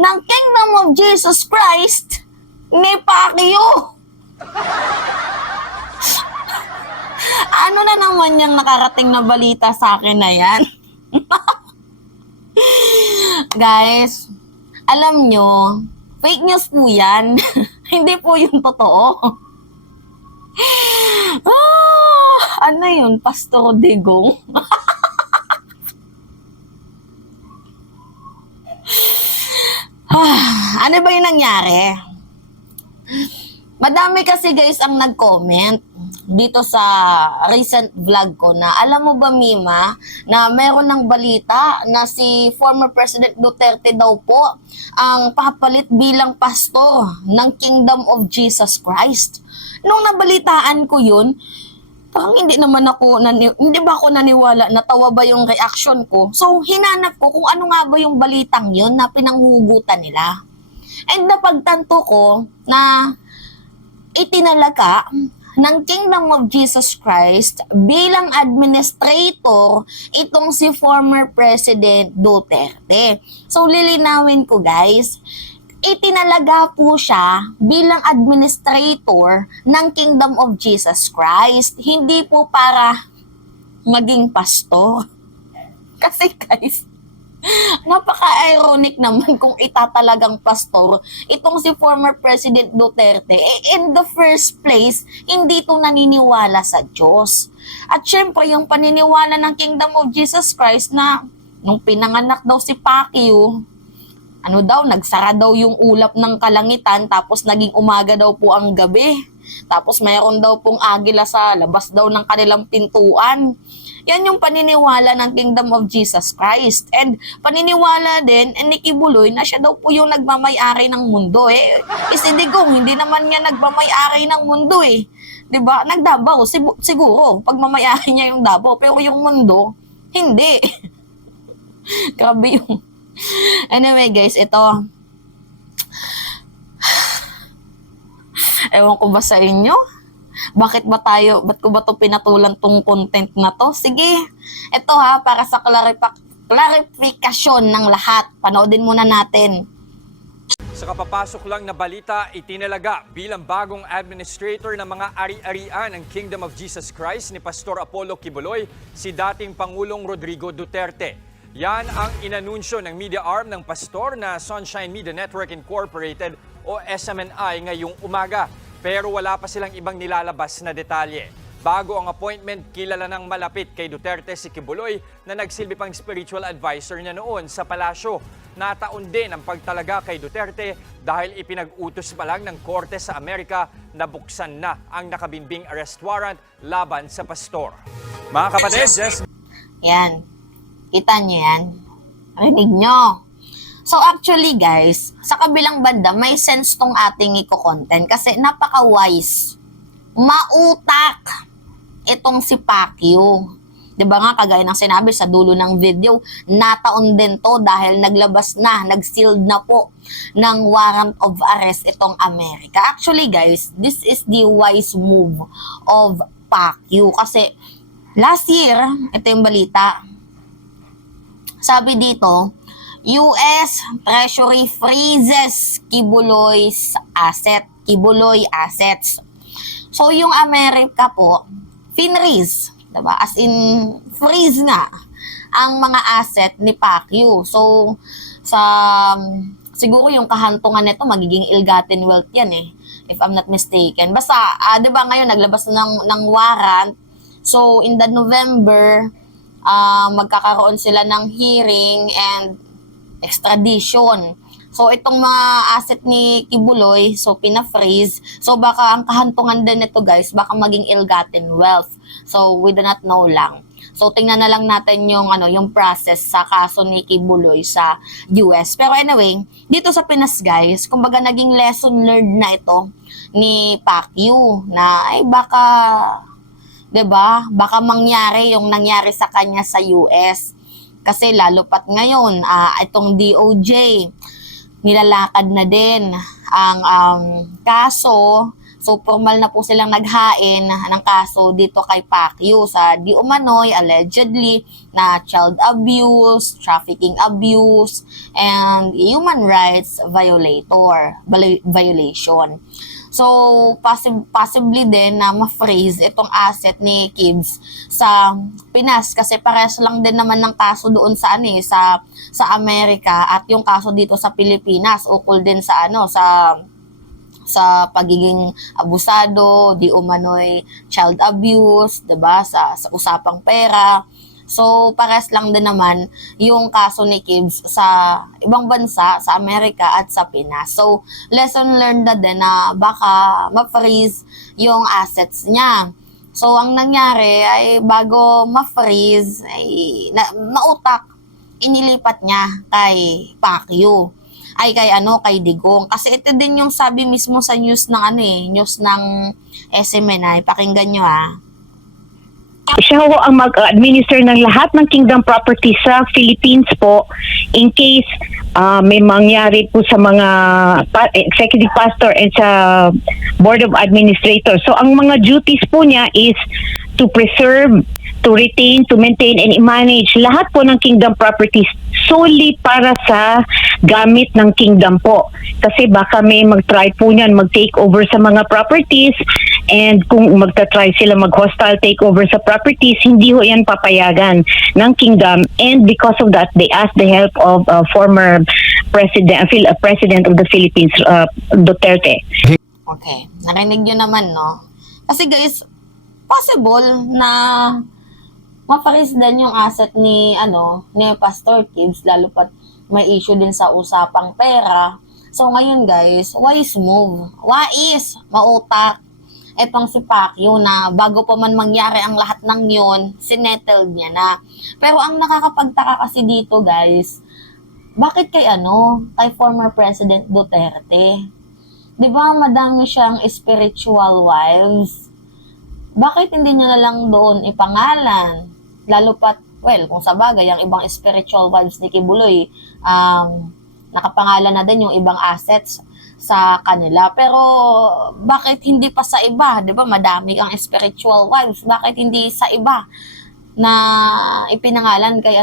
ng Kingdom of Jesus Christ ni Pacquiao. Ano na naman yung nakarating na balita sa akin na yan? Guys, alam nyo, fake news po yan. Hindi po yung totoo. Ano yun? Pastor Digong? Ano ba yung nangyari? Madami kasi guys ang nag-comment dito sa recent vlog ko na alam mo ba Mima na meron ng balita na si former President Duterte daw po ang papalit bilang pastor ng Kingdom of Jesus Christ. Nung nabalitaan ko yun, parang hindi ba ako naniwala, natawa ba yung reaction ko? So hinanap ko kung ano nga ba yung balitang yun na pinanghugutan nila. And napagtanto ko na itinalaga ng Kingdom of Jesus Christ bilang administrator itong si former President Duterte. So lilinawin ko guys, itinalaga po siya bilang administrator ng Kingdom of Jesus Christ. Hindi po para maging pastor. Kasi guys, napaka-ironic naman kung itatalagang pastor itong si former President Duterte. In the first place, hindi ito naniniwala sa Diyos. At syempre, yung paniniwala ng Kingdom of Jesus Christ na nung pinanganak daw si Pacquiao, nagsara daw yung ulap ng kalangitan, tapos naging umaga daw po ang gabi. Tapos mayroon daw pong agila sa labas daw ng kanilang pintuan. Yan yung paniniwala ng Kingdom of Jesus Christ. And paniniwala din ni Kibuloy na siya daw po yung nagmamay-ari ng mundo. Si Digong, hindi naman niya nagmamay-ari ng mundo eh. 'Di ba? Nagdabaw, siguro, pagmamay-ari niya yung Davao. Pero yung mundo, hindi. Grabe yung... Anyway guys, ito. Ewan ko ba sa inyo? Ba't ko ba to pinatulan tong content na to? Sige, ito para sa klarifikasyon ng lahat. Panoodin muna natin. Sa kapapasok lang na balita, itinalaga bilang bagong administrator ng mga ari-arian ng Kingdom of Jesus Christ ni Pastor Apollo Kibuloy, si dating Pangulong Rodrigo Duterte. Yan ang inanunsyo ng media arm ng pastor na Sunshine Media Network Incorporated o SMNI ngayong umaga. Pero wala pa silang ibang nilalabas na detalye. Bago ang appointment, kilala ng malapit kay Duterte si Kibuloy na nagsilbi pang spiritual advisor niya noon sa palasyo. Nataon din ang pagtalaga kay Duterte dahil ipinag-utos pa lang ng korte sa Amerika na buksan na ang nakabimbing arrest warrant laban sa pastor. Mga kapatid, Yan. Kita niyo yan? Rinig nyo. So actually guys, sa kabilang banda, may sense tong ating iko-content kasi napaka-wise. Mautak itong si Pacquiao. Diba nga, kagaya ng sinabi sa dulo ng video, nataon din to dahil nag-sealed na po ng warrant of arrest itong Amerika. Actually guys, this is the wise move of Pacquiao kasi last year, ito yung balita, sabi dito, US Treasury freezes Kibuloy assets. So yung Amerika po, finreeze, diba? As in, freeze nga ang mga asset ni Pacquiao. So, siguro yung kahantungan nito, magiging ill-gotten wealth yan if I'm not mistaken. Basta, diba ngayon, naglabas ng warrant. So, in the November, magkakaroon sila ng hearing and extradition. So, itong mga asset ni Kibuloy, so pina-freeze. So, baka ang kahantungan din nito guys, baka maging ill-gotten wealth. So, we do not know lang. So, tingnan na lang natin yung process sa kaso ni Kibuloy sa US. Pero anyway, dito sa Pinas guys, kumbaga naging lesson learned na ito ni Pacquiao na baka 'di ba? Baka mangyari yung nangyari sa kanya sa US. Kasi lalo pat ngayon, itong DOJ nilalakad na din ang kaso So, formal na po silang naghain ng kaso dito kay Pacquiao sa di umano'y allegedly na child abuse, trafficking abuse, and human rights violation. So, possibly din na ma-freeze itong asset ni Kibbs sa Pinas kasi parehas lang din naman ng kaso doon sa sa Amerika at yung kaso dito sa Pilipinas ukol din sa sa pagiging abusado, di umano'y child abuse, 'di ba? Sa usapang pera. So, pares lang din naman yung kaso ni Kibbs sa ibang bansa, sa Amerika at sa Pinas. So, lesson learned na din na baka ma-freeze yung assets niya. So, ang nangyari ay bago ma-freeze, ay nautak, inilipat niya kay Pacquiao. Ay kay Digong. Kasi ito din yung sabi mismo sa news ng news ng SMNI. Pakinggan nyo Siya ho ang mag-administer ng lahat ng kingdom property sa Philippines po in case may mangyari po sa mga executive pastor and sa board of administrators. So ang mga duties po niya is to preserve, to retain, to maintain, and manage lahat po ng kingdom properties solely para sa gamit ng kingdom po. Kasi baka may mag-try po niyan mag-take over sa mga properties, and kung magta-try sila mag-hostile takeover sa properties, hindi ho yan papayagan ng kingdom. And because of that, they asked the help of former president of the Philippines, Duterte. Okay, narinig nyo naman, no? Kasi guys, possible na ma-freeze din yung asset ni Pastor Kibbs, lalo pat may issue din sa usapang pera. So ngayon guys, wise move. Wise, mautak etong si Pacquiao na bago pa man mangyari ang lahat ng yun, sinettled niya na. Pero ang nakakapagtaka kasi dito guys, bakit kay former President Duterte? 'Di ba madami siyang spiritual wives? Bakit hindi niya na lang doon ipangalan? Lalo pat, kung sa bagay, ang ibang spiritual wives ni Kibuloy, nakapangalan na din yung ibang assets sa kanila. Pero, bakit hindi pa sa iba? Di ba, madami ang spiritual wives. Bakit hindi sa iba na ipinangalan kay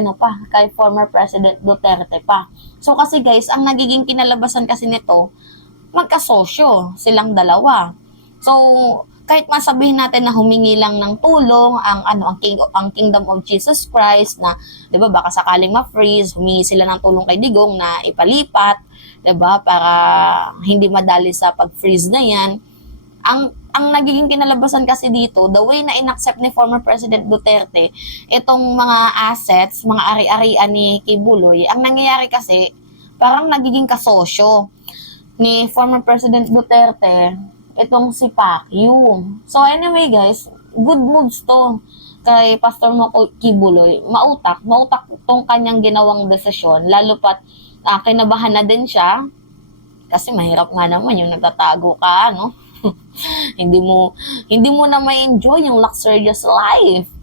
kay former President Duterte pa? So, kasi guys, ang nagiging kinalabasan kasi nito, magkasosyo silang dalawa. So, kahit masabihin natin na humingi lang ng tulong ang Kingdom of Jesus Christ na 'di ba baka sakaling ma-freeze, humingi sila ng tulong kay Digong na ipalipat, 'di ba, para hindi madali sa pag-freeze na 'yan. Ang nagiging kinalabasan kasi dito, the way na inaccept ni former President Duterte itong mga assets, mga ari-arian ni Kibuloy, ang nangyayari kasi parang nagiging kasosyo ni former President Duterte itong si Pacquiao. So anyway guys, good moves to kay Pastor Kibuloy. Mautak tong kanyang ginawang desisyon, lalo pat kinabahan na din siya kasi mahirap nga naman yung nagtatago ka, hindi mo na ma-enjoy yung luxurious life.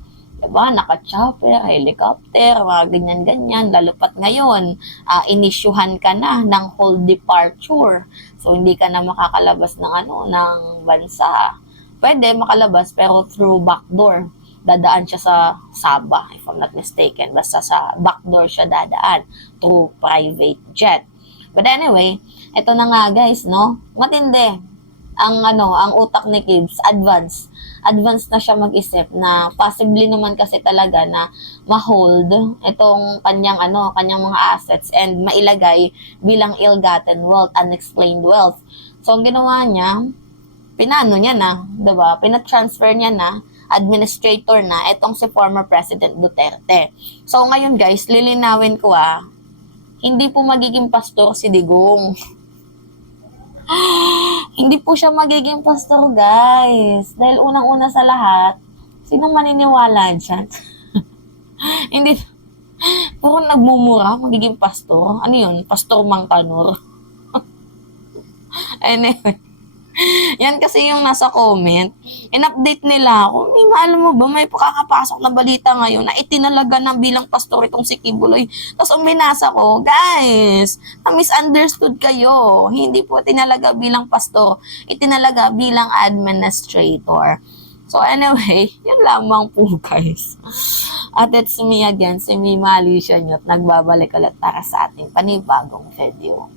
Diba? Naka-chopper, helicopter, mga ganyan-ganyan. Lalo pat ngayon, inisyuhan ka na ng whole departure. So, hindi ka na makakalabas ng bansa. Pwede makalabas, pero through backdoor. Dadaan siya sa Sabah, if I'm not mistaken. Basta sa backdoor siya dadaan through private jet. But anyway, ito na nga guys, matindi. Ang utak ni Kibbs, advance na siya mag-isip na possibly naman kasi talaga na ma-hold itong kanyang mga assets and mailagay bilang ill-gotten wealth, unexplained wealth. So, ang ginawa niya, pinano niya na, 'di ba? Pina-transfer niya na, administrator na itong si former President Duterte. So, ngayon guys, lilinawin ko hindi po magiging pastor si Digong. Hindi po siya magiging pastor, guys. Dahil unang-una sa lahat, sino maniniwala dyan? Hindi. Puro nagmumura, magiging pastor. Ano yun? Pastor Mangkanor. Anyway. Yan kasi yung nasa comment. In-update nila ako. Mima, alam mo ba, may pakakapasok na balita ngayon na itinalaga na bilang pastor itong si Kibuloy. Tapos ang binasa ko, guys, na-misunderstood kayo. Hindi po itinalaga bilang pastor, itinalaga bilang administrator. So anyway, yun lamang po guys. At it's me again, si Mima Alicia Nyot, nagbabalik ulit para sa ating panibagong video.